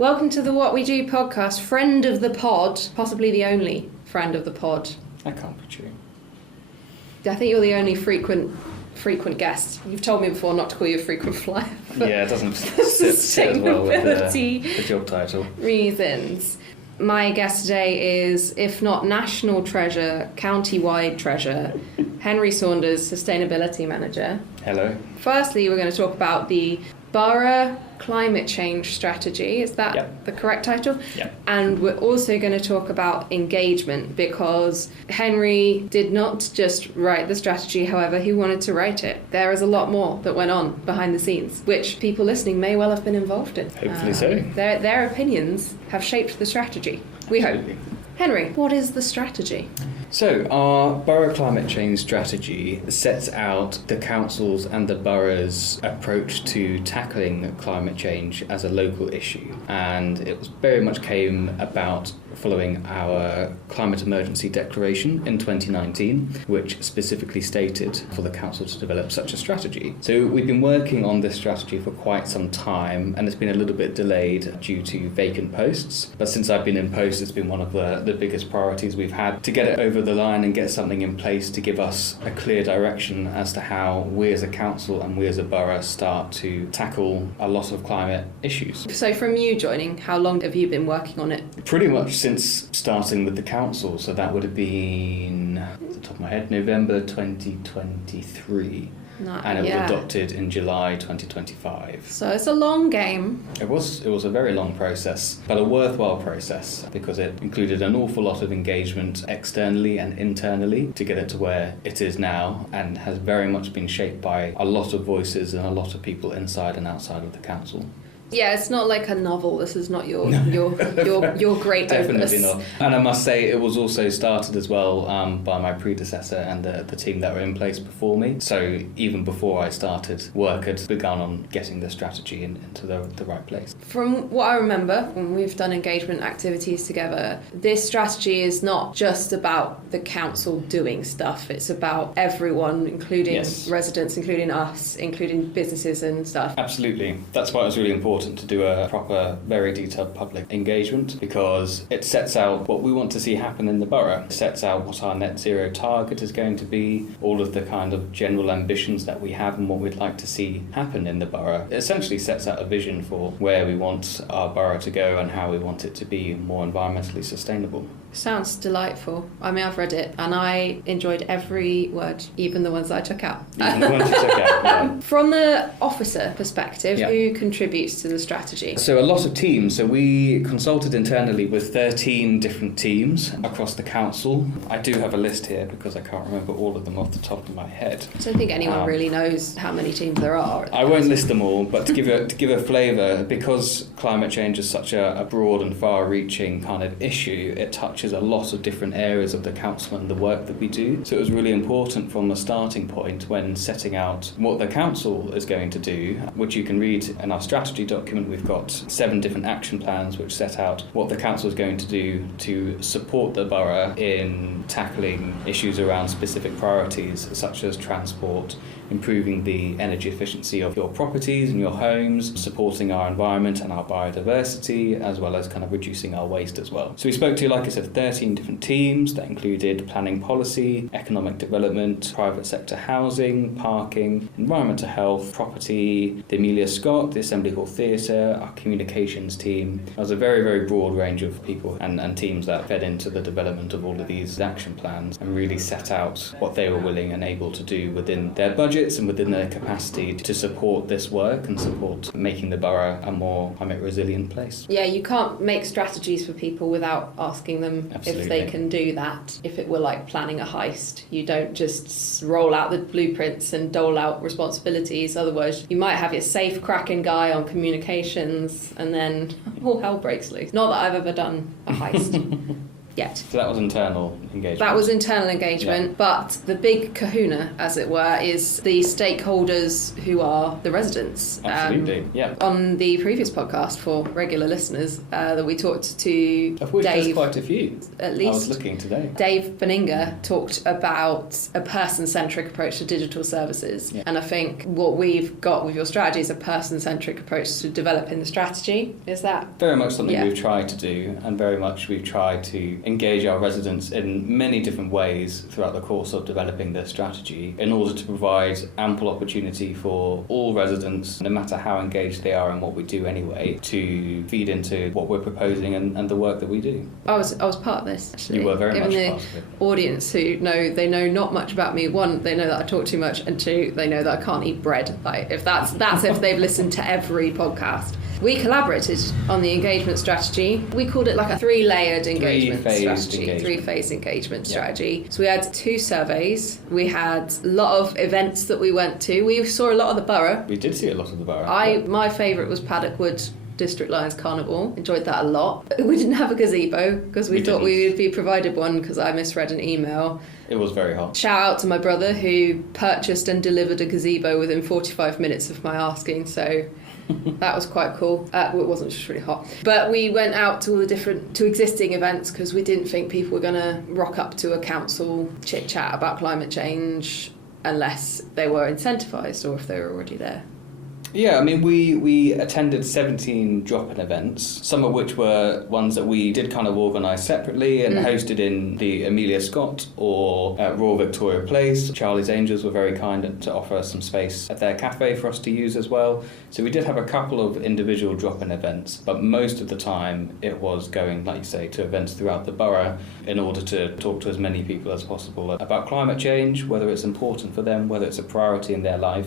Welcome to the What We Do podcast, friend of the pod, possibly the only friend of the pod. That can't be true. I think you're the only frequent guest. You've told me before not to call you a frequent flyer. Yeah, it doesn't sit as well with the job title. Reasons. My guest today is, if not national treasure, county-wide treasure, Henry Saunders, Sustainability Manager. Hello. Firstly, we're going to talk about the Borough Climate Change Strategy. Is that the correct title? Yeah. And we're also going to talk about engagement, because Henry did not just write the strategy, however, he wanted to write it. There is a lot more that went on behind the scenes, which people listening may well have been involved in. Hopefully so. Their opinions have shaped the strategy. We hope. Henry, what is the strategy? So, our Borough Climate Change Strategy sets out the council's and the borough's approach to tackling climate change as a local issue. And it very much came about following our climate emergency declaration in 2019, which specifically stated for the council to develop such a strategy. So we've been working on this strategy for quite some time, and it's been a little bit delayed due to vacant posts. But since I've been in post, it's been one of the biggest priorities we've had to get it over the line and get something in place to give us a clear direction as to how we as a council and we as a borough start to tackle a lot of climate issues. So from you joining, how long have you been working on it? Pretty much since starting with the council, so that would have been, off the top of my head, November 2023. And it was adopted in July 2025. So it's a long game. It was a very long process, but a worthwhile process, because it included an awful lot of engagement externally and internally to get it to where it is now, and has very much been shaped by a lot of voices and a lot of people inside and outside of the council. Yeah, it's not like a novel. This is not your great Definitely opus. not. And I must say, it was also started as well by my predecessor and the team that were in place before me. So even before I started, work had begun on getting the strategy into the right place. From what I remember, when we've done engagement activities together, this strategy is not just about the council doing stuff. It's about everyone, including residents, including us, including businesses and stuff. Absolutely. That's why it was really important to do a proper, very detailed public engagement, because it sets out what we want to see happen in the borough. It sets out what our net zero target is going to be, all of the kind of general ambitions that we have and what we'd like to see happen in the borough. It essentially sets out a vision for where we want our borough to go and how we want it to be more environmentally sustainable. Sounds delightful. I mean, I've read it and I enjoyed every word, even the ones I took out. Even the ones you took out, yeah. From the officer perspective, who contributes to the strategy? So a lot of teams. So we consulted internally with 13 different teams across the council. I do have a list here because I can't remember all of them off the top of my head. I don't think anyone really knows how many teams there are. I won't list them all, but to give a flavour, because climate change is such a broad and far-reaching kind of issue, it touches a lot of different areas of the council and the work that we do. So it was really important from the starting point when setting out what the council is going to do, which you can read in our strategy document. We've got 7 different action plans which set out what the council is going to do to support the borough in tackling issues around specific priorities such as transport, improving the energy efficiency of your properties and your homes, supporting our environment and our biodiversity, as well as kind of reducing our waste as well. So we spoke to, like I said, 13 different teams that included planning policy, economic development, private sector housing, parking, environmental health, property, the Amelia Scott, the Assembly Hall Theatre, our communications team. There was a very, very broad range of people and teams that fed into the development of all of these action plans and really set out what they were willing and able to do within their budgets and within their capacity to support this work and support making the borough a more climate resilient place. Yeah, you can't make strategies for people without asking them if they can do that. If it were like planning a heist, you don't just roll out the blueprints and dole out responsibilities. Otherwise, you might have your safe cracking guy on communications and then all hell breaks loose. Not that I've ever done a heist. yet. So that was internal engagement? That was internal engagement, but the big kahuna, as it were, is the stakeholders who are the residents. Absolutely, yeah. On the previous podcast, for regular listeners, that we talked to of which Dave, there's quite a few. At least. I was looking today. Dave Beninga talked about a person-centric approach to digital services. Yeah. And I think what we've got with your strategy is a person-centric approach to developing the strategy. Is that? Very much something Yeah. we've tried to do, and very much we've tried to engage our residents in many different ways throughout the course of developing the strategy in order to provide ample opportunity for all residents, no matter how engaged they are in what we do anyway, to feed into what we're proposing and the work that we do. I was part of this, actually. You were very Given much the part of it. audience who they know not much about me. One, they know that I talk too much, and two, they know that I can't eat bread. Like, if that's if they've listened to every podcast. We collaborated on the engagement strategy. We called it like a three-layered engagement strategy. Three-phase engagement strategy. So we had 2 surveys. We had a lot of events that we went to. We saw a lot of the borough. We did see a lot of the borough. My favourite was Paddock Wood District Lions Carnival. Enjoyed that a lot. We didn't have a gazebo because we thought we would be provided one because I misread an email. It was very hot. Shout out to my brother who purchased and delivered a gazebo within 45 minutes of my asking, so that was quite cool. It wasn't just really hot. But we went out to all to existing events because we didn't think people were going to rock up to a council chit-chat about climate change unless they were incentivised or if they were already there. Yeah, I mean, we attended 17 drop-in events, some of which were ones that we did kind of organise separately and hosted in the Amelia Scott or at Royal Victoria Place. Charlie's Angels were very kind to offer us some space at their cafe for us to use as well. So we did have a couple of individual drop-in events, but most of the time it was going, like you say, to events throughout the borough in order to talk to as many people as possible about climate change, whether it's important for them, whether it's a priority in their life,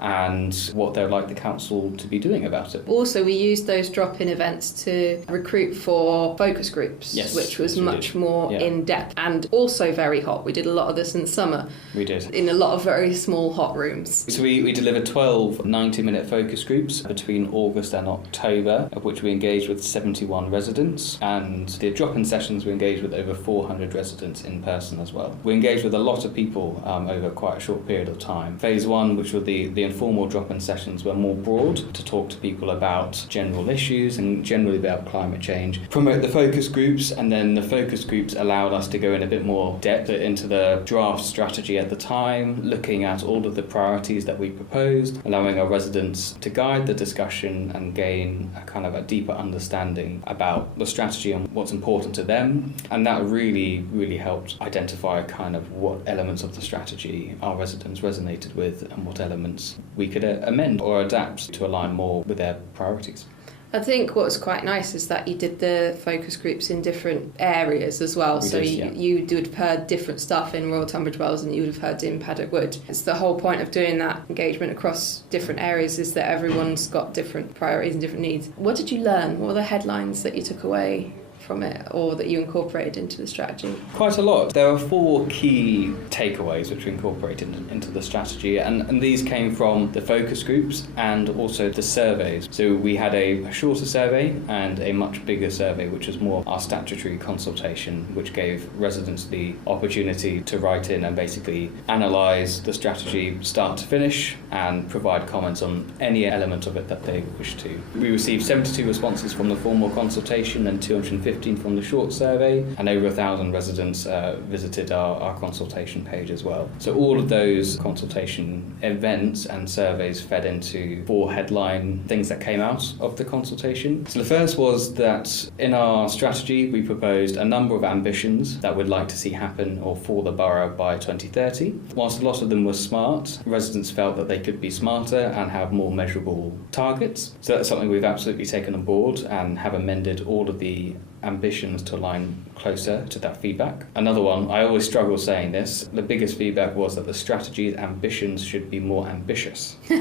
and what they'd like the council to be doing about it. Also, we used those drop-in events to recruit for focus groups, which was much more in-depth and also very hot. We did a lot of this in the summer. We did. In a lot of very small hot rooms. So we delivered 12 90-minute focus groups between August and October, of which we engaged with 71 residents, and the drop-in sessions we engaged with over 400 residents in person as well. We engaged with a lot of people over quite a short period of time. Phase 1, which were the informal drop-in sessions, were more broad to talk to people about general issues and generally about climate change, promote the focus groups, and then the focus groups allowed us to go in a bit more depth into the draft strategy at the time, looking at all of the priorities that we proposed, allowing our residents to guide the discussion and gain a kind of a deeper understanding about the strategy and what's important to them. And that really, really helped identify kind of what elements of the strategy our residents resonated with and what elements we could amend or adapt to align more with their priorities. I think what was quite nice is that you did the focus groups in different areas as well. You would have heard different stuff in Royal Tunbridge Wells and you would have heard in Paddock Wood. It's the whole point of doing that engagement across different areas is that everyone's got different priorities and different needs. What did you learn? What were the headlines that you took away from it or that you incorporated into the strategy? Quite a lot. There are 4 key takeaways which we incorporated into the strategy, and these came from the focus groups and also the surveys. So we had a shorter survey and a much bigger survey, which was more our statutory consultation, which gave residents the opportunity to write in and basically analyse the strategy start to finish and provide comments on any element of it that they wish to. We received 72 responses from the formal consultation and 250 from the short survey, and over 1,000 residents visited our consultation page as well. So all of those consultation events and surveys fed into 4 headline things that came out of the consultation. So the first was that in our strategy we proposed a number of ambitions that we'd like to see happen or for the borough by 2030. Whilst a lot of them were smart, residents felt that they could be smarter and have more measurable targets. So that's something we've absolutely taken on board and have amended all of the ambitions to align closer to that feedback. Another one, I always struggle saying this, the biggest feedback was that the strategy's ambitions should be more ambitious. We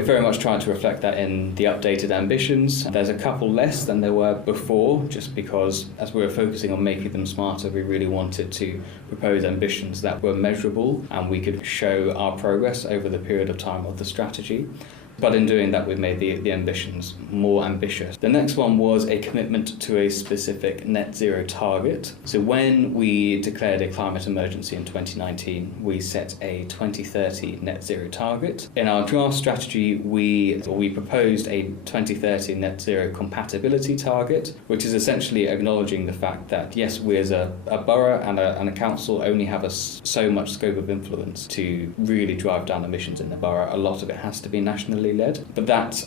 very much tried to reflect that in the updated ambitions. There's a couple less than there were before, just because as we were focusing on making them smarter, we really wanted to propose ambitions that were measurable and we could show our progress over the period of time of the strategy. But in doing that, we've made the ambitions more ambitious. The next one was a commitment to a specific net zero target. So when we declared a climate emergency in 2019, we set a 2030 net zero target. In our draft strategy, we proposed a 2030 net zero compatibility target, which is essentially acknowledging the fact that, yes, we as a borough and a council only have so much scope of influence to really drive down emissions in the borough. A lot of it has to be nationally led. But that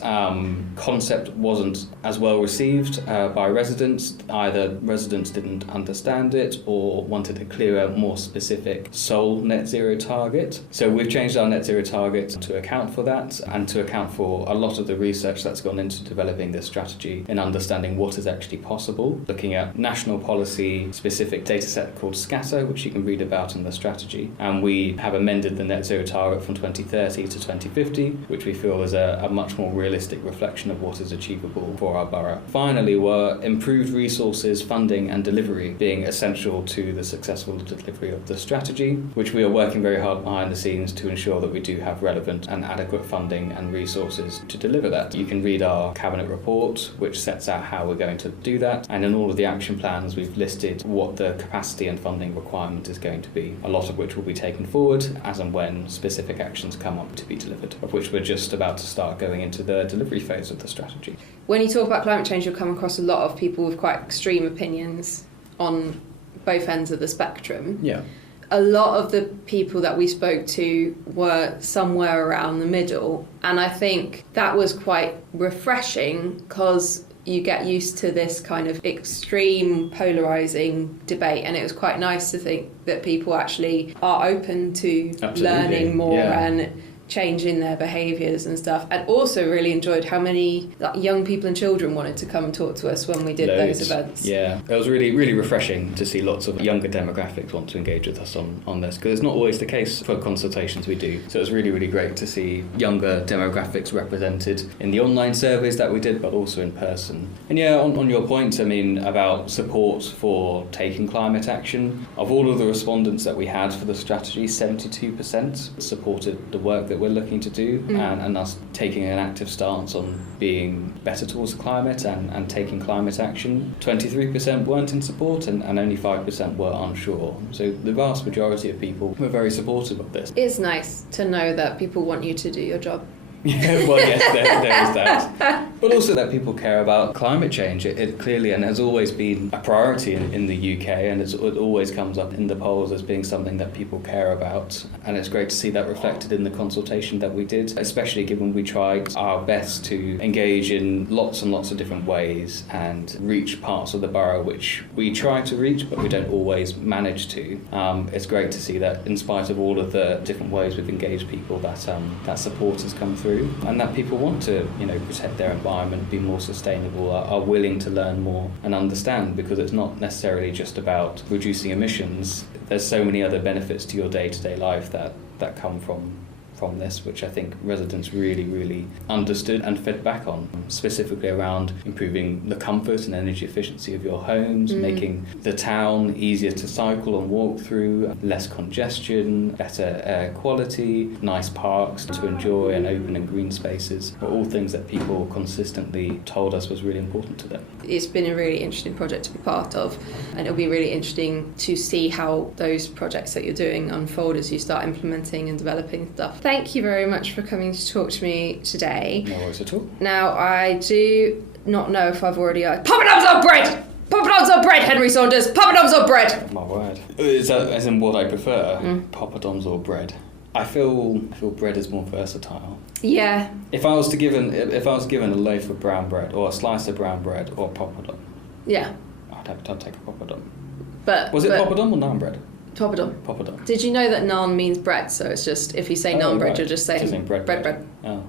concept wasn't as well received by residents. Either residents didn't understand it or wanted a clearer, more specific sole net zero target. So we've changed our net zero target to account for that and to account for a lot of the research that's gone into developing this strategy and understanding what is actually possible, looking at national policy specific data set called Scatter, which you can read about in the strategy. And we have amended the net zero target from 2030 to 2050, which we feel is a much more realistic reflection of what is achievable for our borough. Finally, were improved resources, funding and delivery being essential to the successful delivery of the strategy, which we are working very hard behind the scenes to ensure that we do have relevant and adequate funding and resources to deliver that. You can read our cabinet report, which sets out how we're going to do that, and in all of the action plans we've listed what the capacity and funding requirement is going to be, a lot of which will be taken forward as and when specific actions come up to be delivered, of which we're just about to start going into the delivery phase of the strategy. When you talk about climate change, you'll come across a lot of people with quite extreme opinions on both ends of the spectrum. Yeah. A lot of the people that we spoke to were somewhere around the middle, and I think that was quite refreshing because you get used to this kind of extreme polarising debate, and it was quite nice to think that people actually are open to learning more and changing their behaviours and stuff, and also really enjoyed how many young people and children wanted to come and talk to us when we did those events. Yeah, it was really, really refreshing to see lots of younger demographics want to engage with us on this, because it's not always the case for consultations we do. So it was really, really great to see younger demographics represented in the online surveys that we did, but also in person. And yeah, on your point, I mean, about support for taking climate action, of all of the respondents that we had for the strategy, 72% supported the work that we're looking to do and us taking an active stance on being better towards the climate and taking climate action. 23% weren't in support and only 5% were unsure. So the vast majority of people were very supportive of this. It's nice to know that people want you to do your job. Yeah, well, yes, there is that. But also that people care about climate change. It clearly and has always been a priority in the UK, and it always comes up in the polls as being something that people care about. And it's great to see that reflected in the consultation that we did, especially given we tried our best to engage in lots and lots of different ways and reach parts of the borough which we try to reach, but we don't always manage to. It's great to see that in spite of all of the different ways we've engaged people, that support has come through. And that people want to, protect their environment, be more sustainable, are willing to learn more and understand, because it's not necessarily just about reducing emissions. There's so many other benefits to your day-to-day life that come from this, which I think residents really, really understood and fed back on, specifically around improving the comfort and energy efficiency of your homes, making the town easier to cycle and walk through, less congestion, better air quality, nice parks to enjoy and open and green spaces, are all things that people consistently told us was really important to them. It's been a really interesting project to be part of, and it'll be really interesting to see how those projects that you're doing unfold as you start implementing and developing stuff. Thank you very much for coming to talk to me today. No worries at all. Now, I do not know if I've already... Poppadoms on bread! Poppadoms on bread, Henry Saunders! Poppadoms on bread! My word. Is that as in what I prefer? Poppadoms or bread? I feel bread is more versatile. Yeah. If I was given a loaf of brown bread or a slice of brown bread or a poppadom, yeah, I'd take a poppadom. But was it poppadom or naan bread? Poppadom. Did you know that naan means bread? So it's just, if you say naan bread, you're just saying bread. Oh.